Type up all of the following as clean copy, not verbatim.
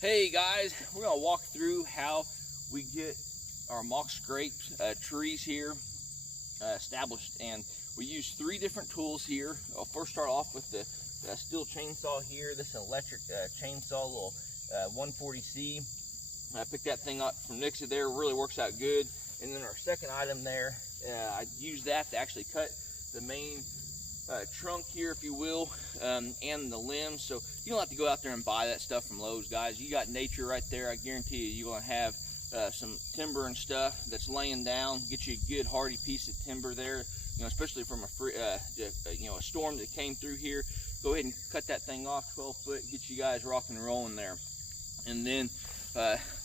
Hey guys, we're going to walk through how we get our mock scrape trees here established, and we use 3 different tools here. I'll first start off with the steel chainsaw here. This is an electric chainsaw, little 140C. I picked that thing up from Nixie there, really works out good. And then our second item there, I use that to actually cut the main trunk here, if you will, and the limbs. So you don't have to go out there and buy that stuff from Lowe's, guys. You got nature right there. I guarantee you're going to have some timber and stuff that's laying down. Get you a good hardy piece of timber there, especially from a storm that came through here. Go ahead and cut that thing off 12 foot, get you guys rocking and rolling there. And then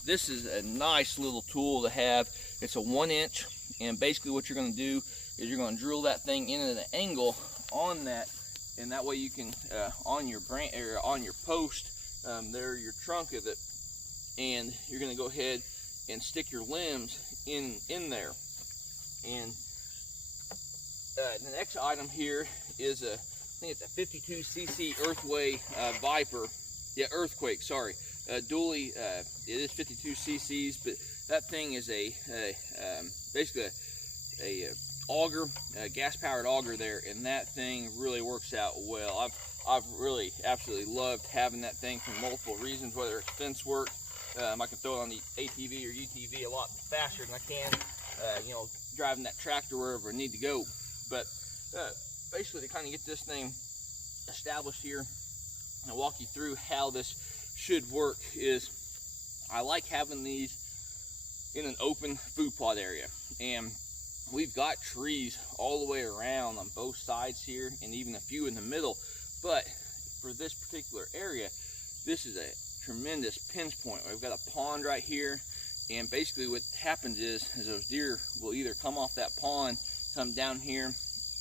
this is a nice little tool to have. It's a 1 inch, and basically what you're going to do is you're going to drill that thing in at an angle on that, and that way you can on your branch or on your post there, your trunk of it, and you're going to go ahead and stick your limbs in there. And the next item here is I think it's a 52cc Earthway Viper, Earthquake, sorry, dually. It is 52 cc's, but that thing is basically a auger, gas-powered auger there, and that thing really works out well. I've really absolutely loved having that thing for multiple reasons, whether it's fence work. I can throw it on the ATV or UTV a lot faster than I can, driving that tractor wherever I need to go. But basically, to kind of get this thing established here and I'll walk you through how this should work is I like having these in an open food plot area, and we've got trees all the way around on both sides here and even a few in the middle. But for this particular area, this is a tremendous pinch point. We've got a pond right here, and basically what happens is those deer will either come off that pond, come down here,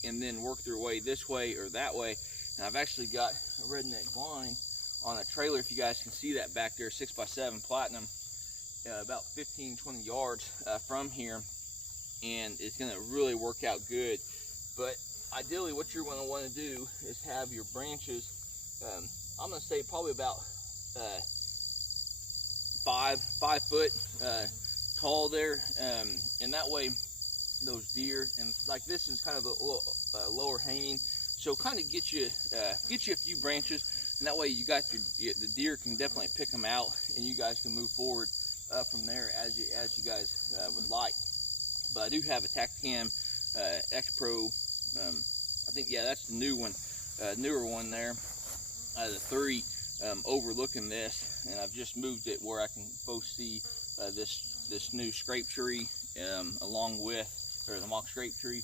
and then work their way this way or that way. And I've actually got a redneck blind on a trailer, if you guys can see that back there, 6x7 platinum, about 15-20 yards from here, and it's going to really work out good. But ideally what you're going to want to do is have your branches, I'm going to say probably about 5 foot tall there, and that way those deer, and like this is kind of a little lower hanging, so kind of get you a few branches, and that way you got the deer can definitely pick them out, and you guys can move forward from there as you guys would like. But I do have a Tacticam X Pro. I think, yeah, that's the new one, newer one there. The 3 overlooking this, and I've just moved it where I can both see this new scrape tree along with, or the mock scrape tree,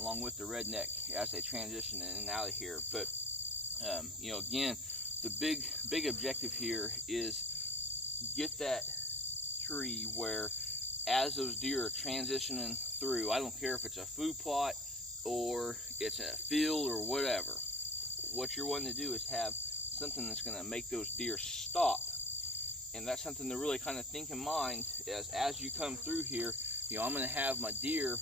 along with the redneck as they transition in and out of here. But again, the big objective here is get that tree where, as those deer are transitioning through, I don't care if it's a food plot or it's a field or whatever, what you're wanting to do is have something that's going to make those deer stop. And that's something to really kind of think in mind as you come through here. I'm going to have my deer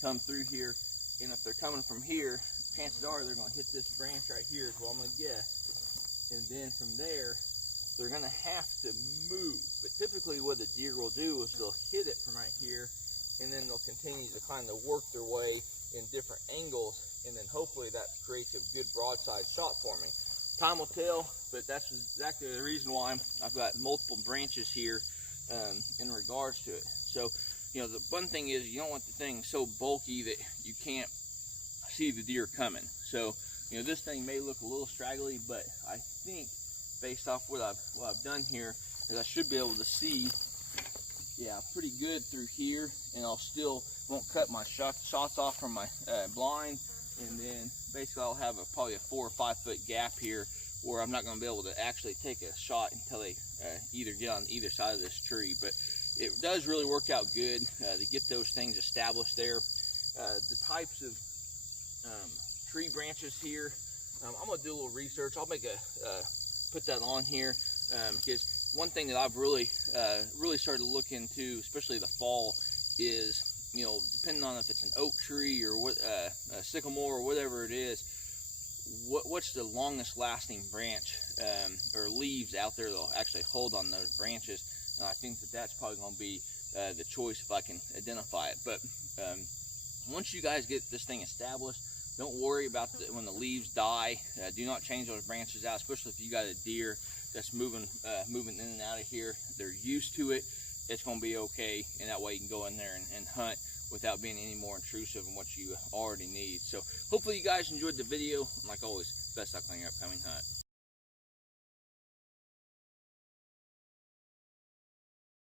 come through here, and if they're coming from here, chances are they're going to hit this branch right here is what I'm going to guess. And then from there, they're going to have to move. But typically what the deer will do is they'll hit it from right here, and then they'll continue to kind of work their way in different angles, and then hopefully that creates a good broadside shot for me. Time will tell, but that's exactly the reason why I've got multiple branches here in regards to it. So, the fun thing is you don't want the thing so bulky that you can't see the deer coming. So, this thing may look a little straggly, but I think based off what I've done here is I should be able to see, pretty good through here, and I'll still won't cut my shots off from my blind, and then basically I'll have probably a 4 or 5 foot gap here where I'm not going to be able to actually take a shot until they either get on either side of this tree. But it does really work out good to get those things established there. The types of tree branches here, I'm going to do a little research. I'll make put that on here, because one thing that I've really started to look into, especially the fall, is depending on if it's an oak tree or what, a sycamore or whatever it is, what's the longest lasting branch or leaves out there that'll actually hold on those branches. And I think that's probably going to be the choice if I can identify it. But once you guys get this thing established, don't worry about when the leaves die. Do not change those branches out, especially if you got a deer that's moving in and out of here. They're used to it. It's going to be okay, and that way you can go in there and hunt without being any more intrusive than what you already need. So hopefully you guys enjoyed the video. And like always, best luck on your upcoming hunt.